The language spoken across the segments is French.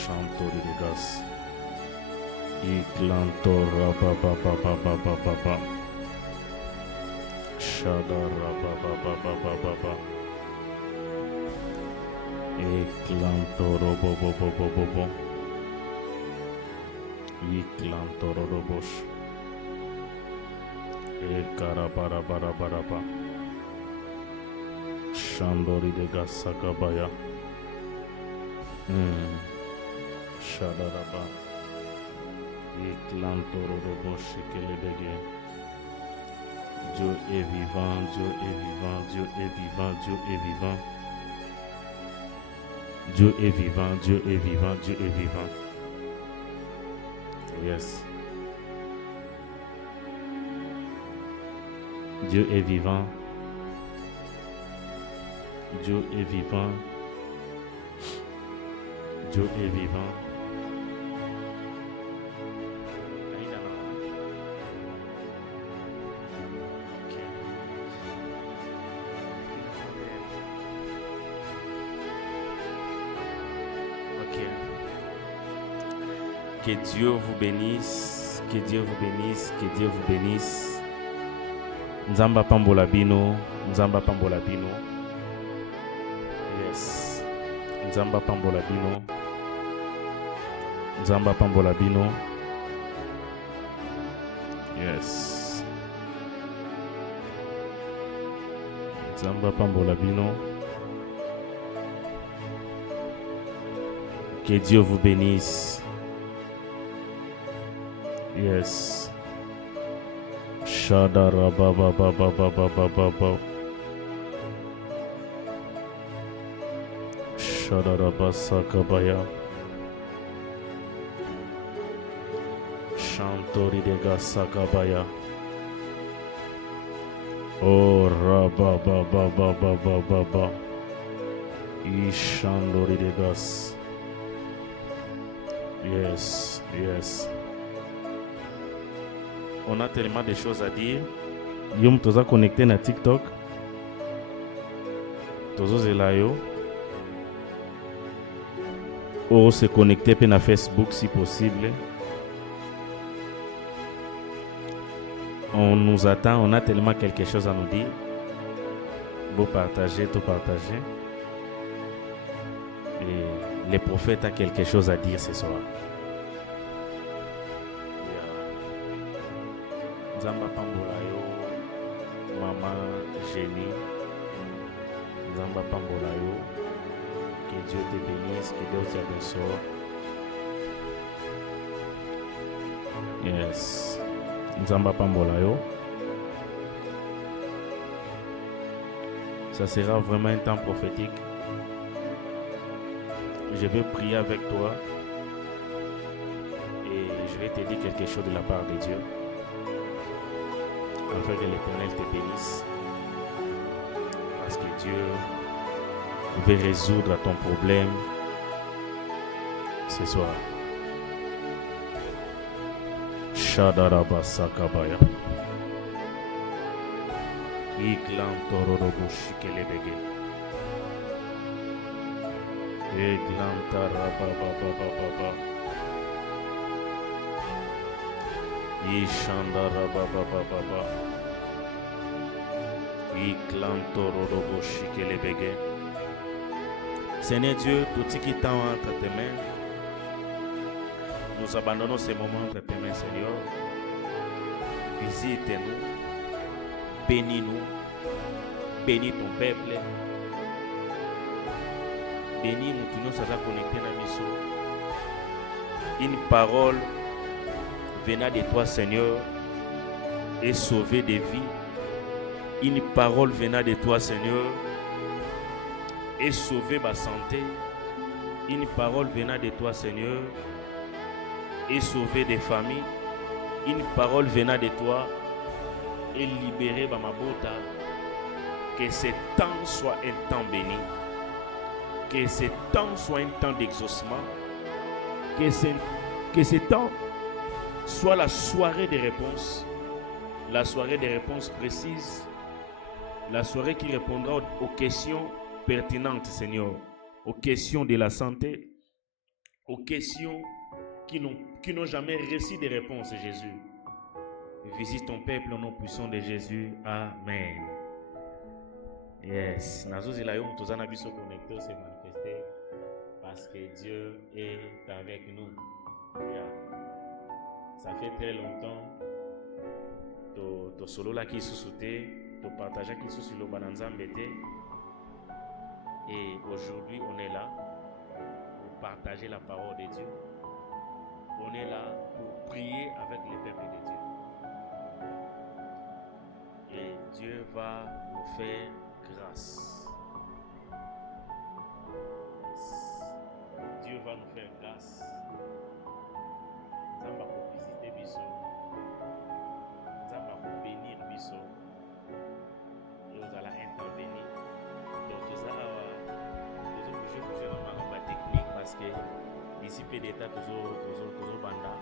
Chantori de gas. Iklanto rabababababababa. Shada rababababababa. Iklanto robobobobobobo. Iklanto robobosh. Ekarabarabaraba. Shandori de gas sakabaya. Shadaraba. Iklantoroboshi kelebege. Dieu est vivant, Dieu est vivant, Dieu est vivant, Dieu est vivant. Dieu est vivant, Dieu est vivant, Dieu est vivant. Yes. Dieu est vivant. Dieu est vivant. Dieu est vivant. Que Dieu vous bénisse, que Dieu vous bénisse, que Dieu vous bénisse. Nzamba pambola bino, Nzamba pambola bino. Yes. Nzamba pambola bino. Nzamba pambola bino. Yes. Nzamba pambola bino. Que Dieu vous bénisse. Yes. Shadarabababababababa. Shadarabasakabaya. Chantori de Gasakabaya. Oh rabababababababa. Ishandori de Gas. Yes, yes. On a tellement de choses à dire. Yom toza connecté na TikTok. Tozo zelayo. Ou se connecter pe na Facebook si possible. On nous attend, on a tellement quelque chose à nous dire. Beau partager, tout partager. Et le prophète a quelque chose à dire ce soir. Nzamba pambola yo, maman Génie. Nzamba pambola yo. Que Dieu te bénisse, que Dieu te bénisse. Yes. Nzamba pambola yo. Ça sera vraiment un temps prophétique. Je vais prier avec toi et je vais te dire quelque chose de la part de Dieu. Afin que l'Éternel te bénisse. Parce que Dieu veut résoudre ton problème ce soir. Shadarabasakabaya. Iklantororoboshkelebege. Eglantarabababababa. Ishandarababababa. Iklantororoboshkelebege. Seigneur Dieu, tout ce qui est entre tes mains, nous abandonnons ces moments entre tes mains, Seigneur. Visite-nous, bénis-nous, bénis ton peuple, bénis nous qui nous sommes connectés à la mission. Une parole venant de toi, Seigneur, et sauver des vies. Une parole venant de toi, Seigneur, et sauver ma santé. Une parole venant de toi, Seigneur, et sauver des familles. Une parole venant de toi et libérer ma mabota. Que ce temps soit un temps béni. Que ce temps soit un temps d'exaucement. Que ce temps soit la soirée des réponses. La soirée des réponses précises. La soirée qui répondra aux questions pertinentes, Seigneur. Aux questions de la santé. aux questions qui n'ont jamais reçu de réponse, Jésus. Visite ton peuple au nom puissant de Jésus. Amen. Yes. Nazozila tozana biso connecté se manifester parce que Dieu est avec nous. Yeah. Ça fait très longtemps to solo la qui sous-souté, to partager qui sous le bananzambete. Et aujourd'hui, on est là pour partager la parole de Dieu. On est là pour prier avec le peuple de Dieu. Et Dieu va nous faire grâce. Dieu va nous faire grâce. Nous allons visiter Bisso. Nous allons bénir Bisso. Et nous allons intervenir. Donc, nous allons bouger dans la technique parce que d'ici peu d'état, toujours banda.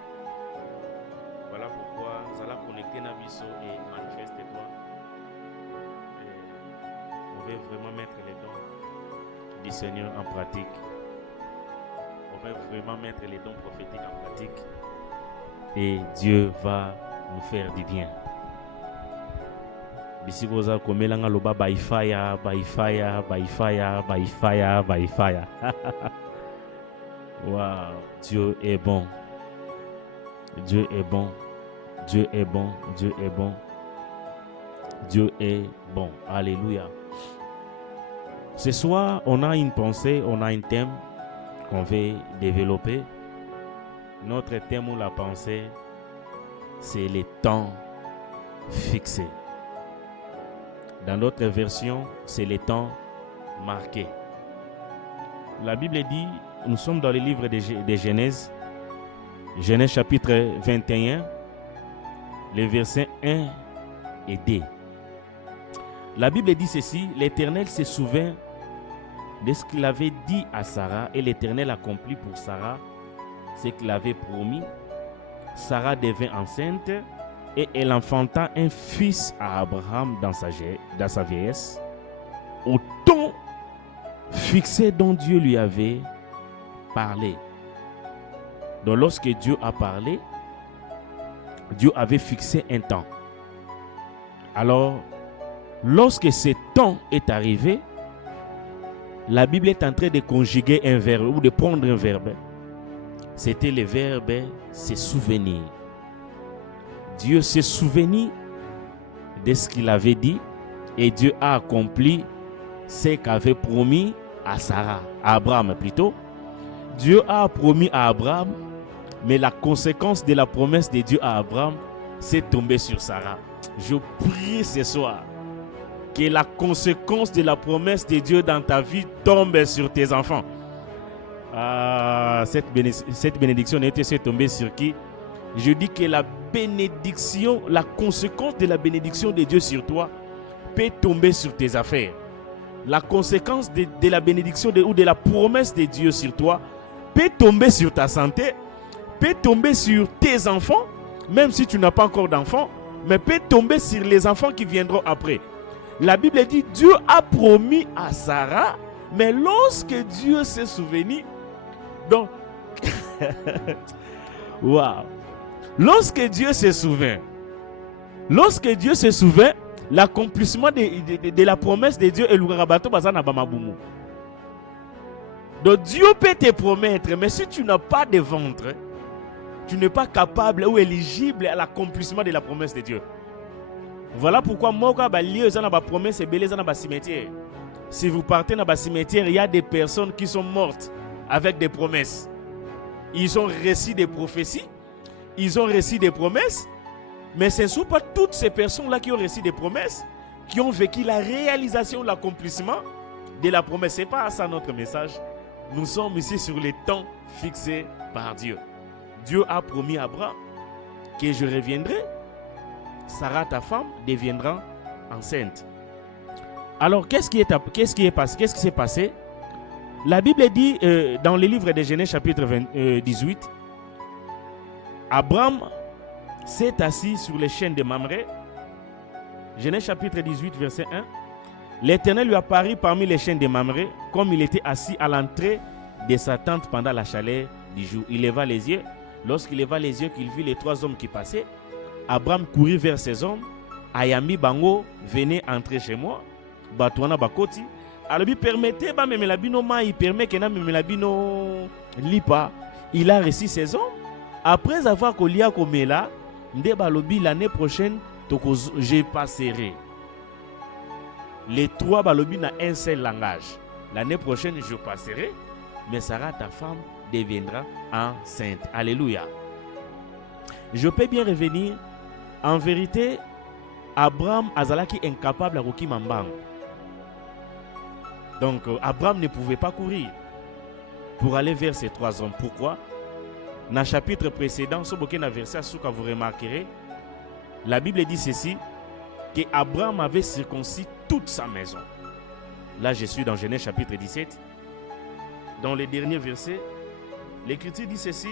Voilà pourquoi nous allons connecter Nabiso et manifester toi. On veut vraiment mettre les dons du Seigneur en pratique. On veut vraiment mettre les dons prophétiques en pratique. Et Dieu va nous faire du bien. Bisi boza komelanga loba by fire. Wow, Dieu est bon. Dieu est bon. Dieu est bon. Dieu est bon. Dieu est bon. Alléluia. Ce soir, on a une pensée, on a un thème qu'on veut développer. Notre thème ou la pensée, c'est les temps fixés. Dans d'autres versions, c'est les temps marqués. La Bible dit, nous sommes dans le livre de Genèse, Genèse chapitre 21, les versets 1 et 2. La Bible dit ceci, l'Éternel se souvint de ce qu'il avait dit à Sarah et l'Éternel accomplit pour Sarah ce qu'il avait promis. Sarah devint enceinte et elle enfanta un fils à Abraham dans sa vieillesse, au temps fixé dont Dieu lui avait parlé. Donc lorsque Dieu a parlé, Dieu avait fixé un temps. Alors, lorsque ce temps est arrivé, la Bible est en train de conjuguer un verbe ou de prendre un verbe. C'était le verbe se souvenir. Dieu s'est souvenu de ce qu'il avait dit et Dieu a accompli ce qu'avait promis à Sarah, à Abraham plutôt. Dieu a promis à Abraham, mais la conséquence de la promesse de Dieu à Abraham s'est tombée sur Sarah. Je prie ce soir que la conséquence de la promesse de Dieu dans ta vie tombe sur tes enfants. Cette bénédiction n'était tombée sur qui? Je dis que la bénédiction, la conséquence de la bénédiction de Dieu sur toi peut tomber sur tes affaires. La conséquence de la bénédiction ou de la promesse de Dieu sur toi peut tomber sur ta santé, peut tomber sur tes enfants, même si tu n'as pas encore d'enfants, mais peut tomber sur les enfants qui viendront après. La Bible dit, Dieu a promis à Sarah, mais lorsque Dieu s'est souvenu, donc, wow. Lorsque Dieu se souvient, l'accomplissement de la promesse de Dieu est le rabato bazana bamabumu. Donc Dieu peut te promettre, mais si tu n'as pas de ventre, tu n'es pas capable ou éligible à l'accomplissement de la promesse de Dieu. Voilà pourquoi moi quand lié aux promesse et belé dans cimetière. Si vous partez dans le cimetière, il y a des personnes qui sont mortes avec des promesses. Ils ont reçu des prophéties, ils ont reçu des promesses, mais ce ne sont pas toutes ces personnes-là qui ont reçu des promesses, qui ont vécu la réalisation, l'accomplissement de la promesse. Ce n'est pas ça notre message. Nous sommes ici sur les temps fixés par Dieu. Dieu a promis à Abraham que je reviendrai, Sarah, ta femme, deviendra enceinte. Alors, qu'est-ce qui s'est passé? La Bible dit dans le livre de Genèse chapitre 18, Abraham s'est assis sur les chênes de Mamré. Genèse chapitre 18, verset 1. L'Éternel lui apparut parmi les chênes de Mamré, comme il était assis à l'entrée de sa tente pendant la chaleur du jour. Il leva les yeux. Lorsqu'il leva les yeux, qu'il vit les 3 hommes qui passaient, Abraham courut vers ces hommes. Ayami bango, venez entrer chez moi. Batouana bakoti. Alors, il permettait, il permet que Melabino lipa. Il a reçu ses hommes. Après avoir collié à Komela, l'année prochaine, je passerai. Les 3 balobi n'a un seul langage. L'année prochaine, je passerai, mais Sarah, ta femme, deviendra enceinte. Alléluia. Je peux bien revenir. En vérité, Abraham azalaki incapable à Roki Mambang. Donc, Abraham ne pouvait pas courir pour aller vers ces 3 hommes. Pourquoi? Dans le chapitre précédent, ce que verset vous remarquerez, la Bible dit ceci, que Abraham avait circoncis toute sa maison. Là, je suis dans Genèse chapitre 17. Dans les derniers versets, l'Écriture dit ceci,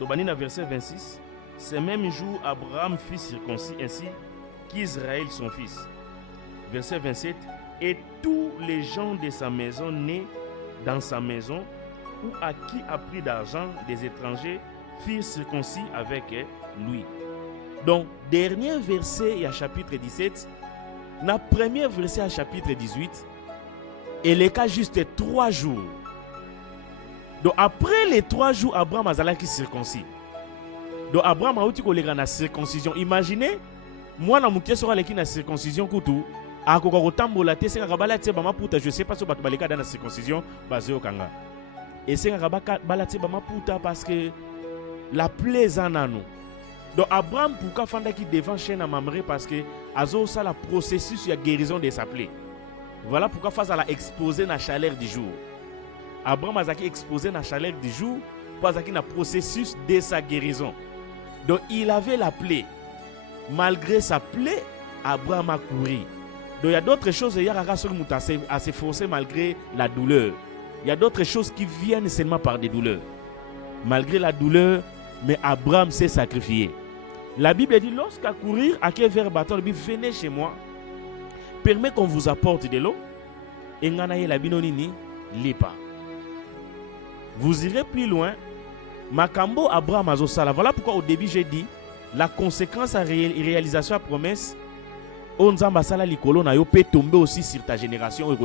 dans verset 26, ce même jour, Abraham fit circoncis ainsi qu'Israël son fils. Verset 27, et tous les gens de sa maison nés dans sa maison ou à qui a pris d'argent des étrangers firent circoncis avec lui. Donc, dernier verset, il y a chapitre 17. Dans le premier verset, à chapitre 18, il est qu'à juste 3 jours. Donc, après les 3 jours, Abraham a été circoncis. Donc, Abraham a eu la circoncision. Imaginez, moi, je suis allé à la circoncision. Je ne sais pas si vous avez la circoncision. Et c'est parce que la plaie en a nous. Donc Abraham pourquoi fanda qui devant chaîne à Mamré parce que azo ça la processus de guérison de sa plaie. Voilà pourquoi face à la exposer la chaleur du jour. Abraham a exposé la chaleur du jour parce qu'il a processus de sa guérison. Donc il avait la plaie. Malgré sa plaie, Abraham a couru. Donc il y a d'autres choses il y a à s'efforcer malgré la douleur. Il y a d'autres choses qui viennent seulement par des douleurs. Malgré la douleur, mais Abraham s'est sacrifié. La Bible dit, lorsqu'à courir, à quel vers bâton, venez chez moi, permet qu'on vous apporte de l'eau, et nganaye la binonini, lipa. Vous irez plus loin, Makambo Abraham azosala. Voilà pourquoi au début j'ai dit, la conséquence à réalisation à promesse, Onzamba sala likolo na yo peut tomber aussi sur ta génération,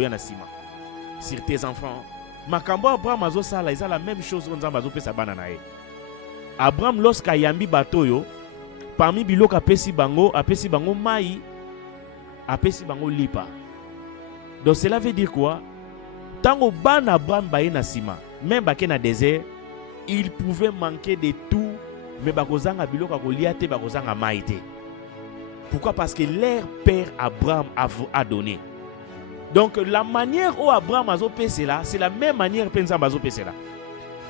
sur tes enfants. Makambo Abraham azosala, ils ont la même chose Onzamba zo pe sa bananae. Abraham lorsqu'à yambi batoyo parmi bilok apesi bango mai apesi bango lipa. Donc cela veut dire quoi? Tango ban Abraham baye na sima même baké na désert il pouvait manquer de tout mais bakozanga bilok akolia te bakozanga mai te. Pourquoi? Parce que leur père Abraham a donné. Donc la manière où Abraham a opéré là, c'est la même manière que Nzamba a opéré là.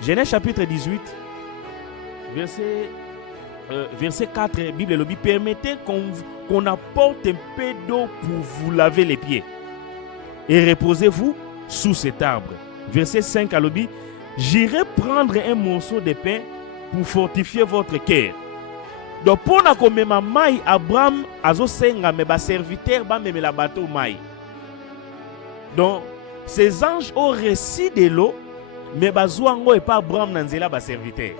Genèse chapitre 18 verset 4, Bible lobby, permettez qu'on apporte un peu d'eau pour vous laver les pieds. Et reposez-vous sous cet arbre. Verset 5 à lobby, j'irai prendre un morceau de pain pour fortifier votre cœur. Donc pour na komema mai Abraham azosenga me ba serviteur ba meme la bateau mai. Donc ces anges ont reçu de l'eau mais bazwango et pas Abraham nanzela ba serviteur.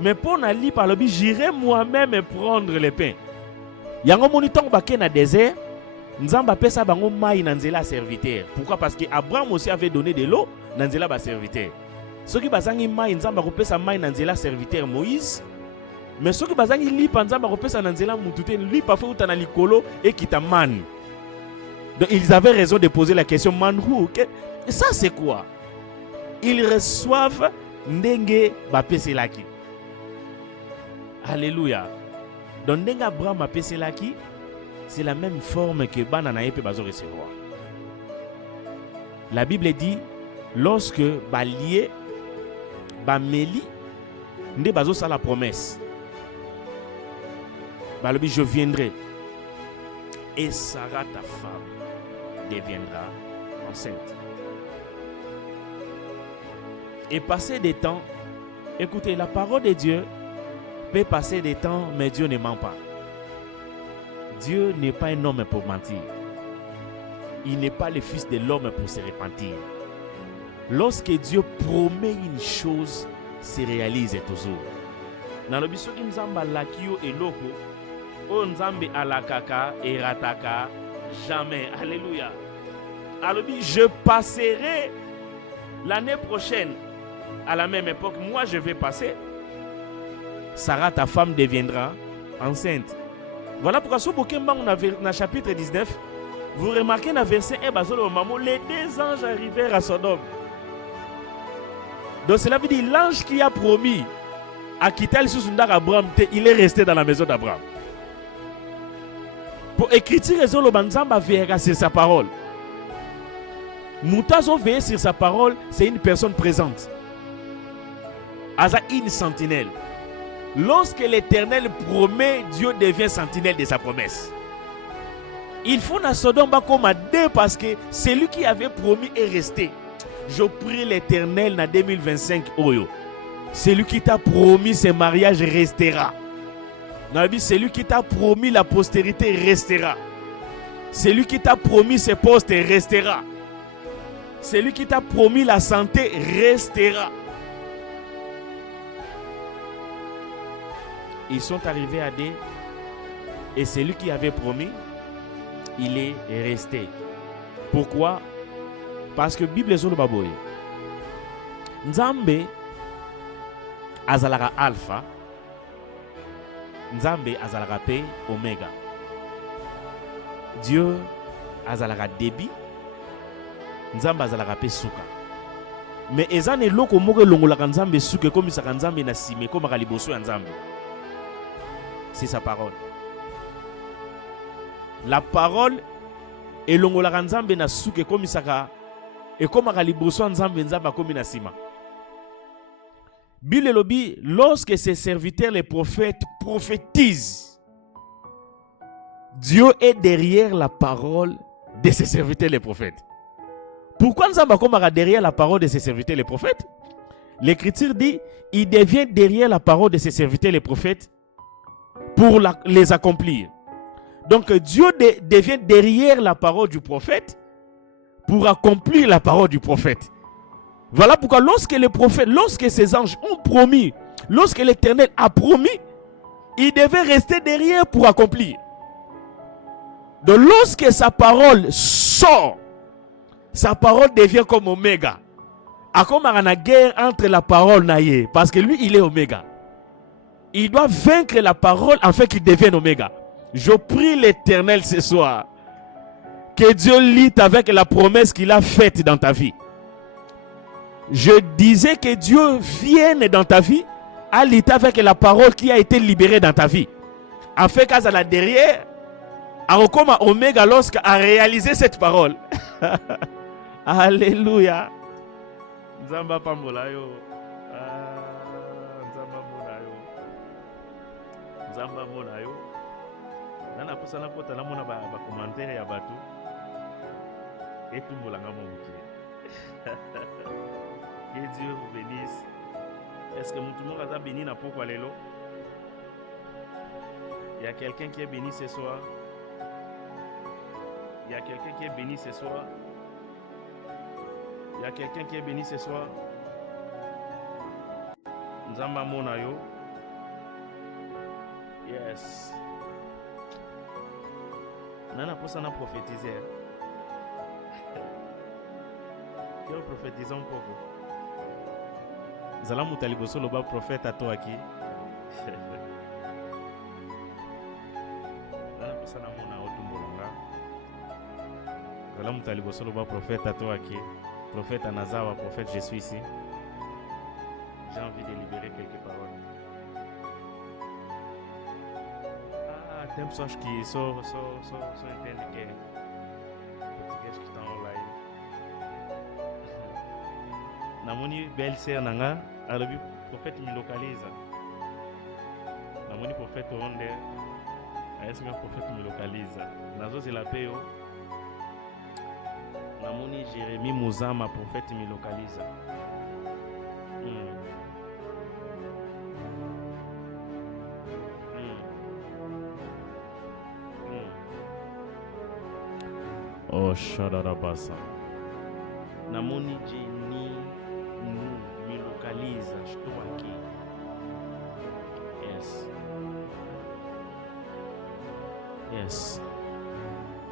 Mais pour n'ali par le but, j'irai moi-même prendre le pain. Yango moniton baké na désert, nzamba pesa bango mai nanzela serviteur. Pourquoi? Parce que Abraham aussi avait donné de l'eau nanzela ba serviteur. Ceux qui bazangi mai nzamba ko pesa mai nanzela serviteur Moïse. Mais ceux qui bazangi li panzamba ko pesa nanzela mutute lui pa fait utana likolo et kitaman. Donc ils avaient raison de poser la question manhu. Et ça c'est quoi? Ils reçoivent ndenge ba peselaki. Alléluia. Donc, Ndenga Abraham a pécé là qui, c'est la même forme que Bananae peut recevoir. La Bible dit, lorsque Balié, Bameli, Nde bazo sa la promesse. Balobi, je viendrai. Et Sarah, ta femme, deviendra enceinte. Et passer des temps, écoutez, la parole de Dieu peut passer des temps, mais Dieu ne ment pas. Dieu n'est pas un homme pour mentir. Il n'est pas le fils de l'homme pour se repentir. Lorsque Dieu promet une chose, se réalise toujours. Nalobi soki nzambe alaki yo eloko, o nzambe alakaka erataka jamais. Alléluia. Alobi, je passerai l'année prochaine à la même époque. Moi, je vais passer. Sarah, ta femme, deviendra enceinte. Voilà pourquoi, si vous avez dans le chapitre 19, vous remarquez dans le verset 1, les deux anges arrivèrent à Sodome. Donc cela veut dire l'ange qui a promis à quitter le sous d'Abraham, il est resté dans la maison d'Abraham. Pour écrire le Banzamba verra sur sa parole. Moutazo veille sur sa parole, c'est une personne présente. Asa une sentinelle. Lorsque l'Éternel promet, Dieu devient sentinelle de sa promesse. Il faut na Sodome comme deux parce que celui qui avait promis est resté. Je prie l'Éternel en 2025 Oyo. Celui qui t'a promis ce mariage restera. Celui qui t'a promis la postérité restera. Celui qui t'a promis ce poste restera. Celui qui t'a promis la santé restera. Ils sont arrivés à D. Et celui qui avait promis, il est resté. Pourquoi? Parce que la Bible est sur le baboy. Nzambe azalaka alpha. Nzambe azalaka pe oméga. Dieu azalaka débit. Nzambe azalaka pe suka. Mais ezane loko moko longolaka nzambe suka comme ça nzambe na sime comme liboso ya nzambe. C'est sa parole. La parole est longolaka nzambe na suka comme ça et comme liboso nzambe nzambe comme na sima. Bible lobi, lorsque ses serviteurs les prophètes prophétisent, Dieu est derrière la parole de ses serviteurs les prophètes. Pourquoi nous avons derrière la parole de ses serviteurs les prophètes? L'écriture dit, il devient derrière la parole de ses serviteurs les prophètes pour les accomplir. Donc Dieu devient derrière la parole du prophète pour accomplir la parole du prophète. Voilà pourquoi lorsque les prophètes, lorsque ces anges ont promis, lorsque l'Éternel a promis, il devait rester derrière pour accomplir. Donc lorsque sa parole sort, sa parole devient comme Oméga. A comme une guerre entre la parole naïe, parce que lui il est Oméga. Il doit vaincre la parole afin qu'il devienne Oméga. Je prie l'Éternel ce soir que Dieu lutte avec la promesse qu'il a faite dans ta vie. Je disais que Dieu vienne dans ta vie à lutter avec la parole qui a été libérée dans ta vie. Afin qu'à la derrière, à Oméga lorsqu'à réaliser cette parole. Alléluia. Nzamba pambolayo. Nzamba molayo. Nzamba molayo. Nana posana pota la mona ba commentaire ya batu. Et tout molanga momuki. Que Dieu vous bénisse. Est-ce que tout le monde a béni na pourquoi lelo? Il y a quelqu'un qui est béni ce soir. Il y a quelqu'un qui est béni ce soir. Il y a quelqu'un qui est béni ce soir. Nzamba monayo. Yes. Nana posa na prophétiser. Quel prophétisant pour vous? Zala mutaliboso loba prophète à toi qui. Nana posa na mona otumbolanga. Zala mutaliboso loba prophète à toi qui. Prophète Anazawa, prophète, je suis ici. J'ai envie de libérer quelques paroles. Ah, t'aimes ça qui so intelligent. Portugais qui est en live. Namoni belle-sœur nanga, alors prophète me localise. Namoni prophète Ronde, est-ce que prophète me localise? Nazo c'est la paix. Namoni Jérémie Mouzama, prophète me localise. Oh, Shadarabasa. Namoni Jenny Yes.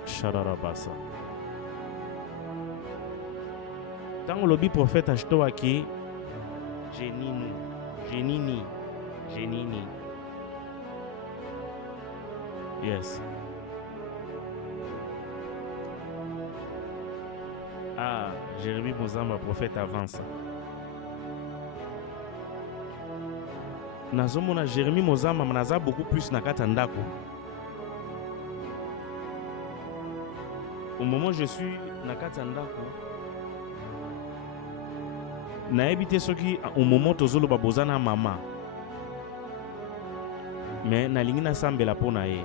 Shadarabasa. Tant que le prophète achète qui Génini. Yes. Ah, Jérémie Mozamba, prophète avance. Nazomona Jérémie Mozamba manaza beaucoup plus na kati ndako. Au moment où je suis na kati ndako, nayebi te soki au moment tozoloba bozana mama. Mais nalingi nasambela pona ye.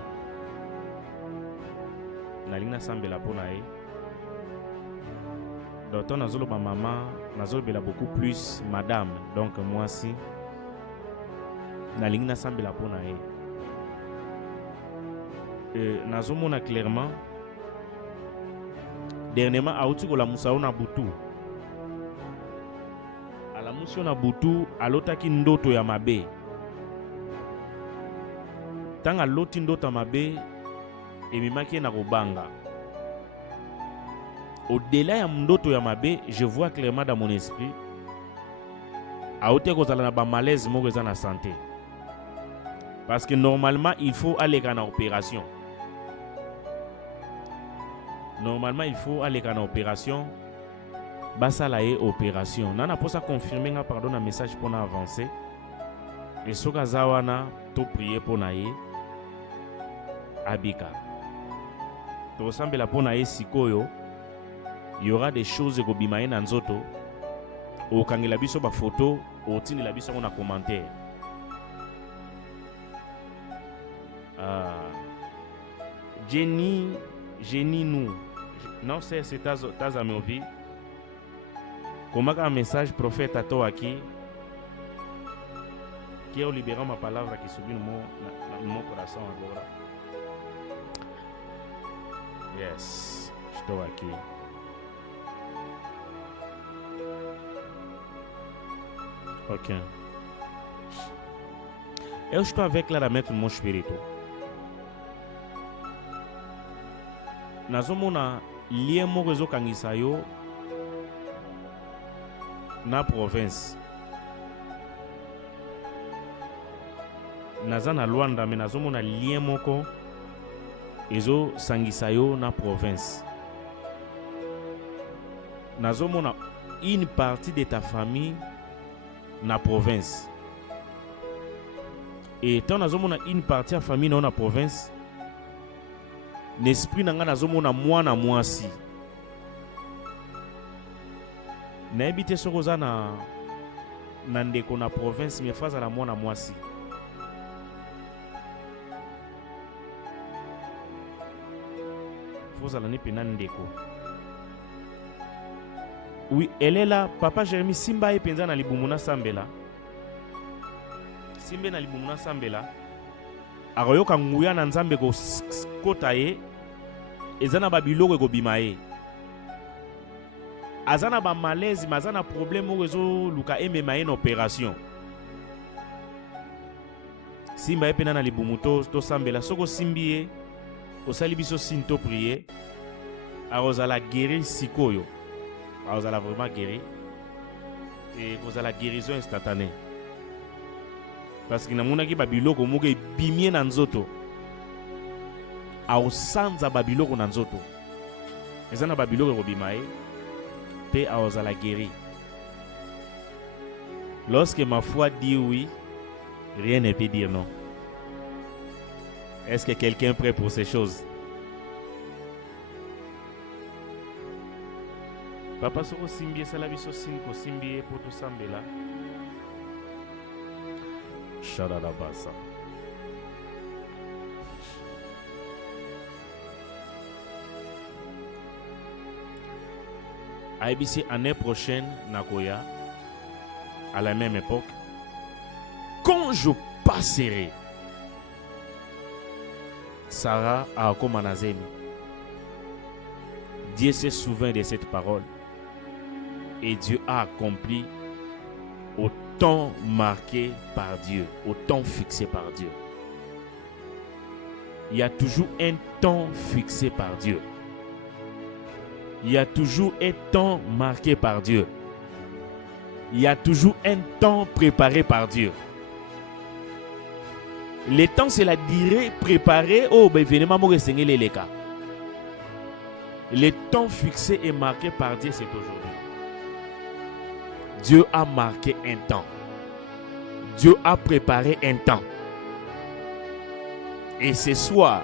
Donc nazoloba maman, nazolobela beaucoup plus madame. Donc moi aussi nalingi nasambela pona ye. Nazomona clairement dernièrement auti ko la musao na butu. Ala musio na butu alotaki ndoto ya mabe. Tanga loti ndoto ya mabe emimaki na kobanga. Au-delà ya ndoto ya mabe, je vois clairement dans mon esprit aote kozala na ba malaise moko eza na santé. Parce que normalement il faut aller en opération. Basala ye opération. Nana posa confirmer nga pardon na message pour na avancer. Et soka zawana to prier pour na ye abika. To sambela pour na ye sikoyo. Il y aura des choses ko bimaye na nzoto. O kangela biso ba photo, o tini la biso na commentaire. Jenny nous. Non, c'est Tazamovi. Comment un message prophète à toi qui a libéré ma parole qui subit mon corazon agora. Yes, je te vois qui. Ok. Et je suis avec la mettre mon spirituel. Nazomona lien moko ezokangisa yo na province. Naza na Luanda mais nazomona lien moko ezosangisa yo na province. Nazomona une partie de ta famille na province. Et tant nazomona une partie de la famille na province, l'esprit nanga nazomona mwana mwasi. Nayebi te soko za na ndeko na province mais faza la mwana mwasi. Foza la nipe na ndeko. Oui, elle est là. Papa Jérémie Simba epenza na libumuna sambela. Simbe na libumuna sambela. Aroyoka nguya na nzambe ko kota ye. Ezana babiloko ko bimaye. Azana ba malaise, mazana problème ozo luka emema en opération. Simba epena na libumuto to sambela soko simbiye. Osali biso sinto prier. Arozala guérir sikoyo. Vous allez vraiment guérir et vous allez la guérison instantanée parce que namuna ki babiloko moko ebimie na nzoto aosanza babiloko na nzoto eza na babiloko kobima ye pe aozala guérir. Lorsque ma foi dit oui, rien ne peut dire non. Est-ce que quelqu'un est prêt pour ces choses? Papa soko simbi sala biso sinko simbi poto sambela. Sharada basa. ABC année prochaine Nagoya à la même époque quand je passerai Sarah a Komanazemi. Dieu se souvient de cette parole. Et Dieu a accompli au temps marqué par Dieu, au temps fixé par Dieu. Il y a toujours un temps fixé par Dieu. Il y a toujours un temps marqué par Dieu. Il y a toujours un temps préparé par Dieu. Le temps, c'est la durée préparée au événement. Le temps fixé et marqué par Dieu, c'est aujourd'hui. Dieu a marqué un temps. Dieu a préparé un temps. Et ce soir,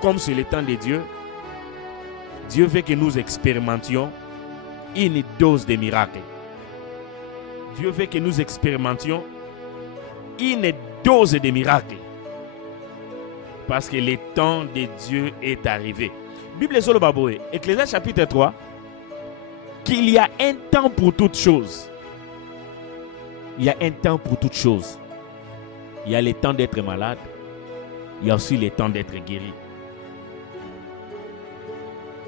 comme c'est le temps de Dieu, Dieu veut que nous expérimentions une dose de miracles. Dieu veut que nous expérimentions une dose de miracles. Parce que le temps de Dieu est arrivé. Bible sur le Baboué, Ecclésiaste chapitre 3, qu'il y a un temps pour toutes choses. Il y a un temps pour toutes choses. Il y a le temps d'être malade. Il y a aussi le temps d'être guéri.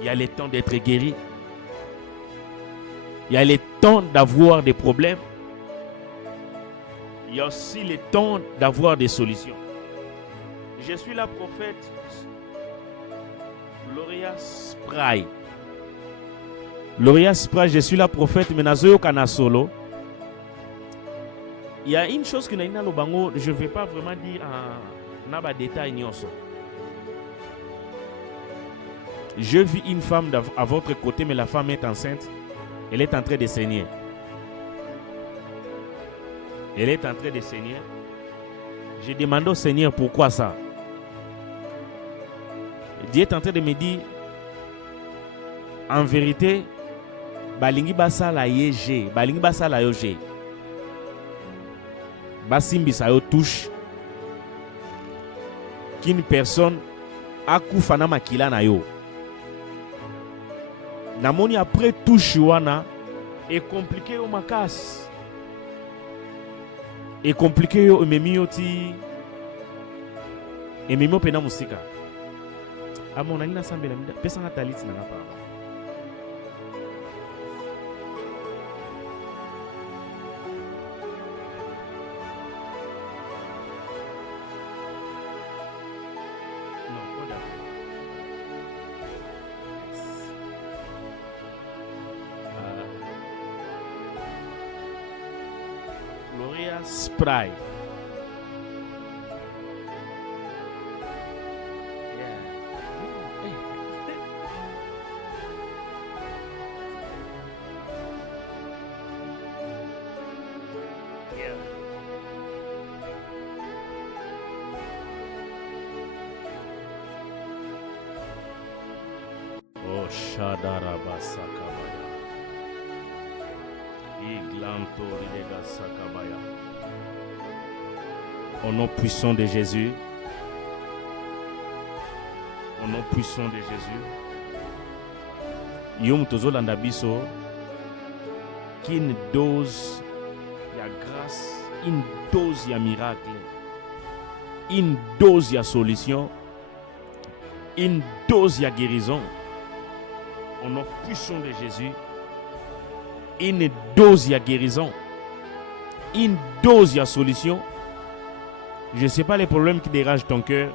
Il y a le temps d'être guéri. Il y a le temps d'avoir des problèmes. Il y a aussi le temps d'avoir des solutions. Je suis la prophète Gloria Spray. Gloria Spray, je suis la prophète Menazoyo Kanasolo. Il y a une chose que je ne vais pas vraiment dire en détail. Je vis une femme à votre côté, mais la femme est enceinte. Elle est en train de saigner. Elle est en train de saigner. J'ai demandé au Seigneur pourquoi ça. Dieu est en train de me dire, en vérité, balingi basa la yeje, balingi basa la yoje. Basimbi sa yo touche qu'une personne a koufana makila na yo. Namoni après touche wana est compliqué au makas. Et compliqué au memio ti et memio pena musika. A mon ani na sambela pesa na talit na pa. Gloria Spray. Oh, Shadarabasakabaya. Au nom puissant de Jésus, au nom puissant de Jésus, Yom Tozolanda Biso, qu'une dose de grâce, une dose de miracle, une dose de solution, une dose de guérison, au nom puissant de Jésus, une dose de guérison, une dose de solution. Je ne sais pas les problèmes qui dérangent ton cœur,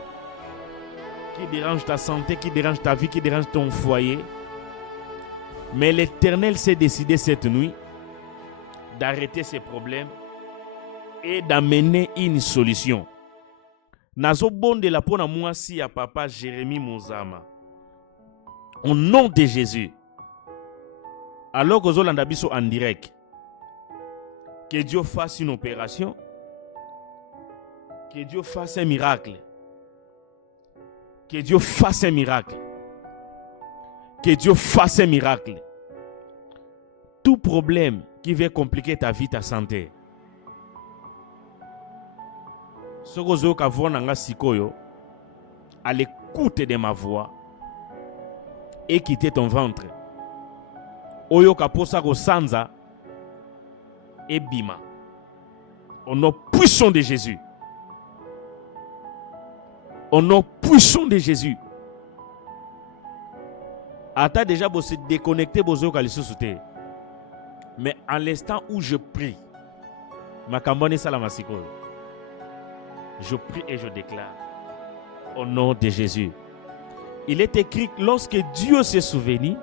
qui dérangent ta santé, qui dérangent ta vie, qui dérangent ton foyer. Mais l'Éternel s'est décidé cette nuit d'arrêter ces problèmes et d'amener une solution. Nazo bonde la pona moi si à papa Jérémie Mozama. Au nom de Jésus. Alors que Zolanda biso en direct. Que Dieu fasse une opération. Que Dieu fasse un miracle. Que Dieu fasse un miracle. Que Dieu fasse un miracle. Tout problème qui veut compliquer ta vie, ta santé. Ce que vous avez à l'écoute de ma voix et quitter ton ventre. Oyo kaposa ko sanza et bima. Au nom puissant de Jésus. Au nom puissant de Jésus. Ata déjà vous se déconnecter bozo kalisosute. Mais en l'instant où je prie, ma kambone salamasiko. Je prie et je déclare au nom de Jésus. Il est écrit que lorsque Dieu s'est souvenu,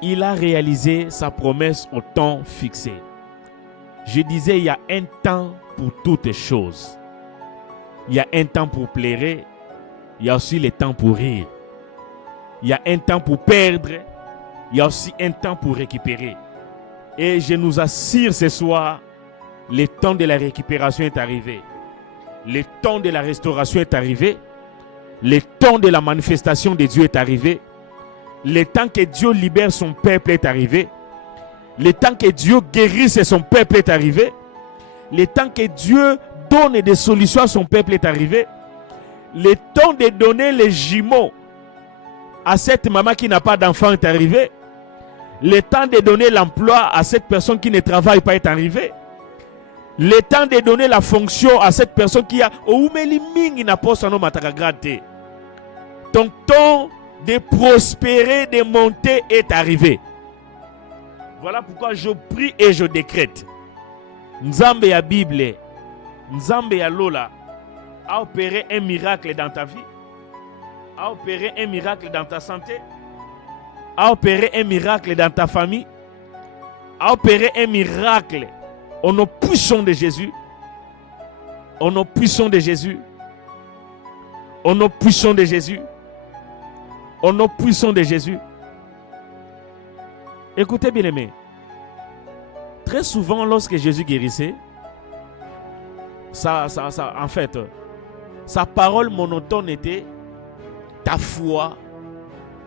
il a réalisé sa promesse au temps fixé. Je disais, il y a un temps pour toutes choses. Il y a un temps pour pleurer, il y a aussi le temps pour rire. Il y a un temps pour perdre, il y a aussi un temps pour récupérer. Et je nous assure ce soir, le temps de la récupération est arrivé. Le temps de la restauration est arrivé. Le temps de la manifestation de Dieu est arrivé. Le temps que Dieu libère son peuple est arrivé. Le temps que Dieu guérisse son peuple est arrivé. Le temps que Dieu donne des solutions à son peuple est arrivé. Le temps de donner les jumeaux à cette maman qui n'a pas d'enfant est arrivé. Le temps de donner l'emploi à cette personne qui ne travaille pas est arrivé. Le temps de donner la fonction à cette personne qui a ton temps de prospérer, de monter est arrivé. Voilà pourquoi je prie et je décrète. Nzambe ya Bible, Nzambe ya Lola a opéré un miracle dans ta vie, a opéré un miracle dans ta santé, a opéré un miracle dans ta famille, a opéré un miracle au nom puissant de Jésus, au nom puissant de Jésus, au nom puissant de Jésus, au nom puissant de Jésus. Écoutez bien aimé, très souvent lorsque Jésus guérissait, en fait, sa parole monotone était ta foi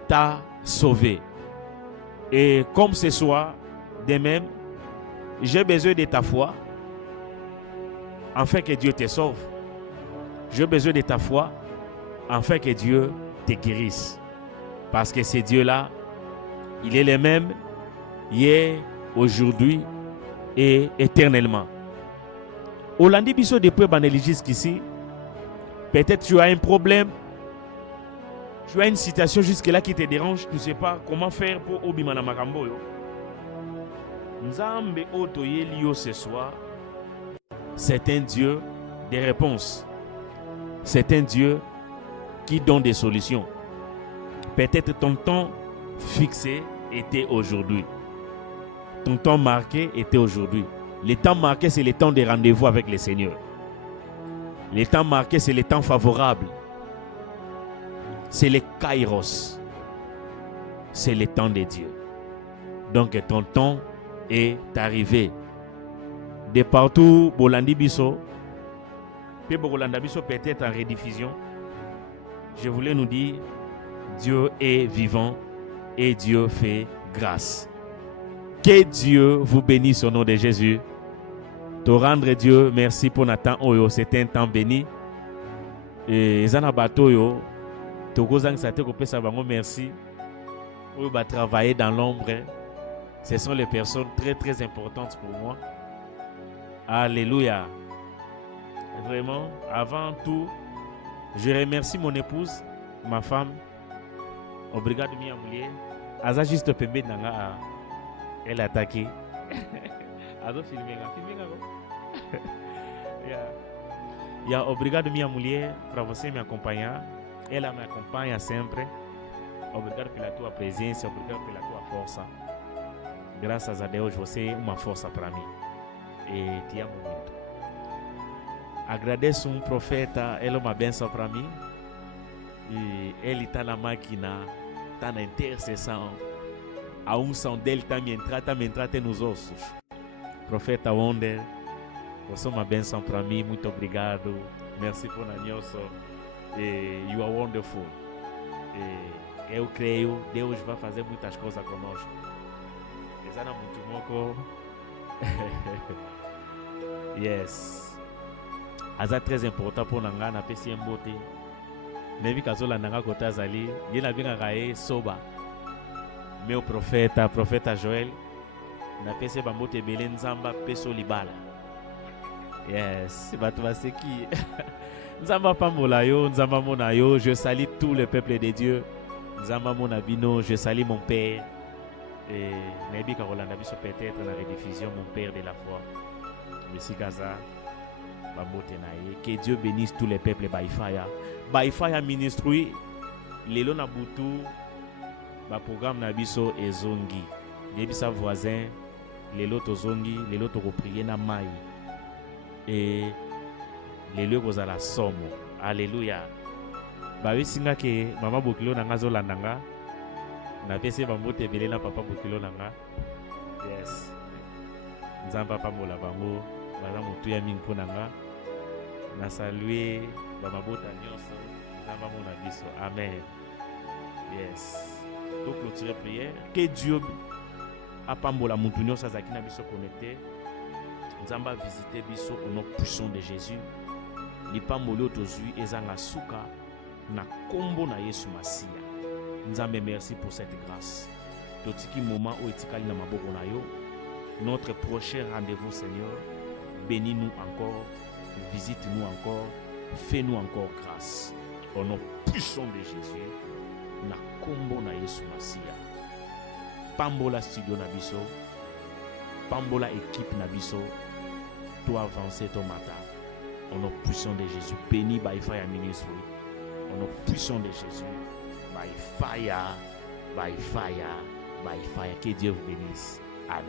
t'a sauvé. Et comme ce soir, de même, j'ai besoin de ta foi afin que Dieu te sauve. J'ai besoin de ta foi afin que Dieu te guérisse. Parce que ce Dieu-là, il est le même hier, aujourd'hui et éternellement. Olandi biso depuis baneli jusqu'ici, peut-être tu as un problème, tu as une situation jusque-là qui te dérange, tu ne sais pas comment faire pour obimana makambo yo. Nzambe otoyeli yo ce soir, c'est un Dieu des réponses. C'est un Dieu qui donne des solutions. Peut-être ton temps fixé était aujourd'hui. Ton temps marqué était aujourd'hui. Le temps marqué, c'est le temps de rendez-vous avec le Seigneur. Le temps marqué, c'est le temps favorable. C'est le kairos. C'est le temps de Dieu. Donc ton temps est arrivé. De partout, Bolandi Biso, puis Bolanda Biso peut-être en rediffusion. Je voulais nous dire, Dieu est vivant et Dieu fait grâce. Que Dieu vous bénisse au nom de Jésus. Te rendre Dieu, merci pour notre temps. Oh, c'était un temps béni. Et Zana Batoyo, Togozang Sateko Pesabango, merci. On va travailler dans l'ombre. Ce sont les personnes très très importantes pour moi. Alléluia. Vraiment, avant tout, je remercie mon épouse, ma femme. Obrigado minha mulher. Aza juste pembe nanga elle attaqué. Azo filmer yeah, obrigado minha mulher para você me acompanhar. Ela me acompanha sempre. Obrigado pela tua presença, obrigado pela tua força. Graças a Deus você é uma força para mim. E te amo muito. Agradeço profeta, ele é uma bênção para mim. E ele está na máquina, está na intercessão. A unção dele está me entrando nos ossos. Profeta Wonder, você é uma bênção para mim, muito obrigado. Merci por Nanyoso. You are wonderful. Eu creio, Deus vai fazer muitas coisas conosco. Exana muito moko. Yes. Aza très important pour nanga na pesi mbote. Nevi kazola nanga kota zali, yena binga gae soba. Meu profeta Joel, na pesi bambote bele nzamba peso libala. Yes, batu baseki. Nzamba pambola yo, nzamba mona yo, je salue tout le peuple de Dieu. Nzamba mona bino, je salue mon père. Et Nebi Karolanda biso peut-être la rediffusion mon père de la foi. Messi Gaza. Que Dieu bénisse tous les peuples by fire. By fire ministry lelo na butu ba programme na biso ezongi. Yebisa voisin lelo tozongi, lelo toko prier na mai. Et lelo kozala somo. Alléluia. Ba wesinga ke mama Bokilo nanga zo landanga. Na pese ba mbote belé na papa Bokilo nanga. Yes. Nzamba papa mola bango, baza mutu ya mingi ponanga. Na saluer ba mabota nyonso, nzamba mona biso. Amen. Yes. Donc clôturer prière. Que Dieu apambola mutu nyonso azaki na biso connecté. Nzamba visiter biso au nom puissant de Jésus. Li pambolo tozui ezanga suka na kombo na Yesu Masia. Nzambe merci pour cette grâce. Totiki moment où etikali na maboko na yo. Notre prochain rendez-vous, Seigneur, bénis-nous encore, visite-nous encore, fais-nous encore grâce. Au nom puissant de Jésus, na kombo na Yesu Masia. Pambola studio na biso, pambola équipe na biso, toi avancer ton matin. Au nom puissant de Jésus, béni by fire ministry. Au nom puissant de Jésus, by fire, by fire, by fire. Que Dieu vous bénisse. Amen.